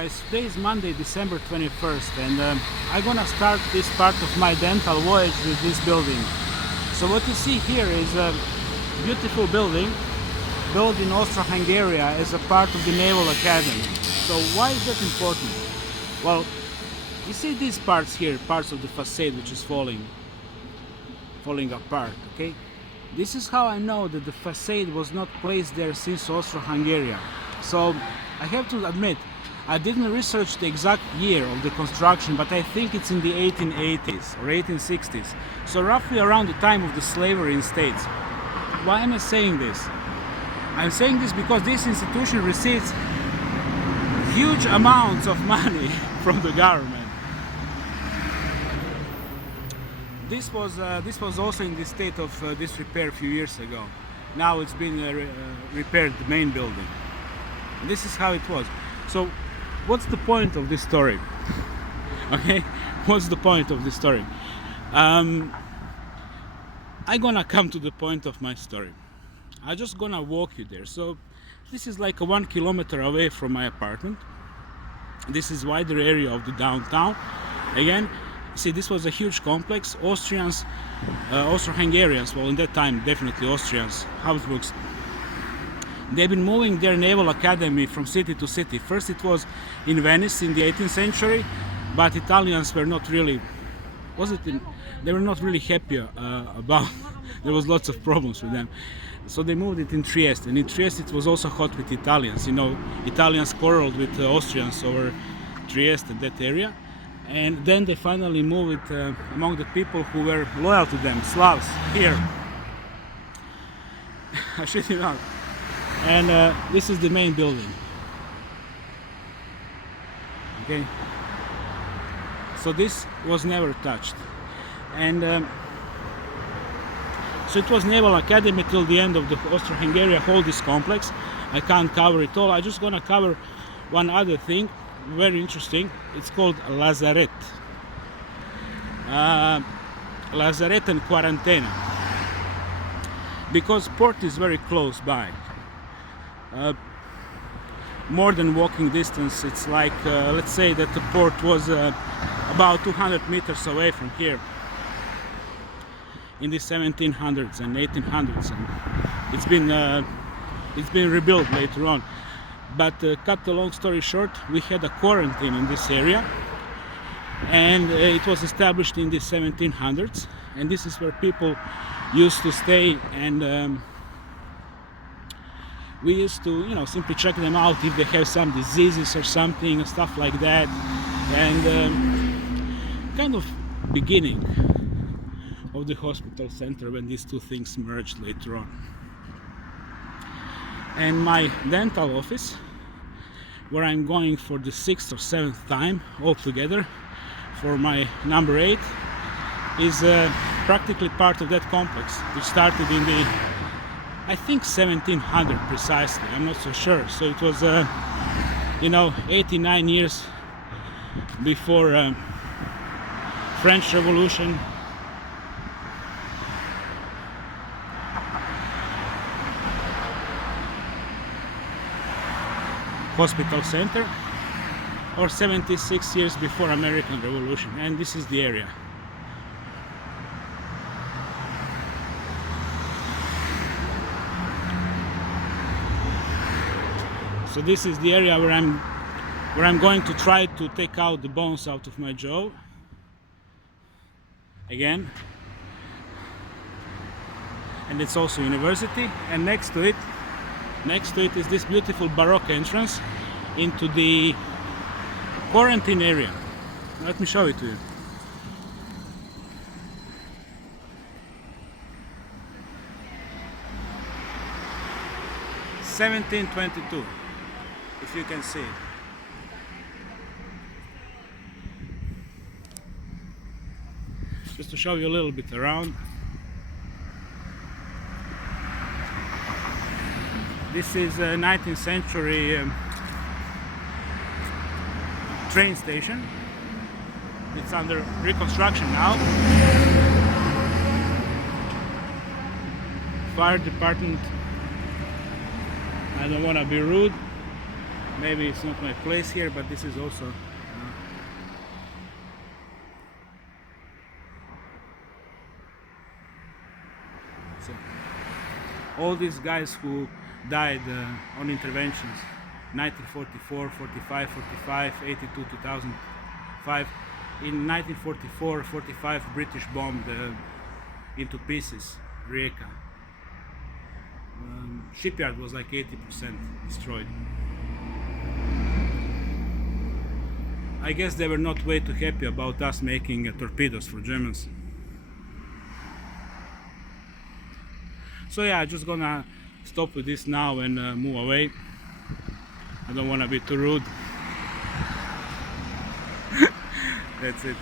guys, today is Monday, December 21st, and I'm gonna start this part of my dental voyage with this building. So what you see here is a beautiful building built in Austro-Hungary as a part of the Naval Academy. So why is that important? Well, you see these parts here, parts of the facade which is falling apart, okay? This is how I know that the facade was not placed there since Austro-Hungary. So I have to admit, I didn't research the exact year of the construction, but I think it's in the 1880s or 1860s. So roughly around the time of the slavery in States. Why am I saying this? I'm saying this because this institution receives huge amounts of money from the government. This was also in the state of disrepair a few years ago. Now it's been repaired, the main building. This is how it was. So what's the point of this story? Okay, what's the point of this story? I'm gonna come to the point of my story. I'm just gonna walk you there. So this is like 1 kilometer away from my apartment. This is wider area of the downtown. Again, see, this was a huge complex. Austrians, Austro-Hungarians, well in that time definitely Austrians, Habsburgs, they've been moving their Naval Academy from city to city. First it was in Venice in the 18th century, but Italians were not really, they were not really happy about, there was lots of problems with them. So they moved it in Trieste, and in Trieste it was also hot with Italians. You know, Italians quarreled with Austrians over Trieste and that area. And then they finally moved it among the people who were loyal to them, Slavs, here. I shit you not. And this is the main building. Okay. So this was never touched. And so it was Naval Academy till the end of the Austro-Hungary, whole this complex. I can't cover it all. I'm just gonna cover one other thing, very interesting. It's called Lazarette. Lazarette and Quarantena. Because port is very close by. More than walking distance, it's like, let's say that the port was about 200 meters away from here in the 1700s and 1800s, and it's been rebuilt later on. But cut the long story short, we had a quarantine in this area, and it was established in the 1700s, and this is where people used to stay, and we used to, you know, simply check them out if they have some diseases or something, stuff like that, and kind of beginning of the hospital center when these two things merged later on. And my dental office, where I'm going for the 6th or 7th time altogether for my number 8, is practically part of that complex, which started in the, I think 1700 precisely, I'm not so sure. So it was, 89 years before French Revolution. Hospital center, or 76 years before American Revolution, and this is the area. So this is the area where I'm going to try to take out the bones out of my jaw. Again, and it's also university, and next to it is this beautiful Baroque entrance into the quarantine area. Let me show it to you. (1722), if you can see it. Just to show you a little bit around. This is a 19th century train station. It's under reconstruction now. Fire department, I don't want to be rude, Maybe it's not my place here, but this is also so all these guys who died on interventions 1944, 45, 45, 82, 2005. In 1944, 45 British bombed into pieces Rijeka. Shipyard was like 80% destroyed. I guess they were not way too happy about us making torpedoes for Germans. So yeah, I'm just gonna stop with this now and move away. I don't wanna be too rude. That's it.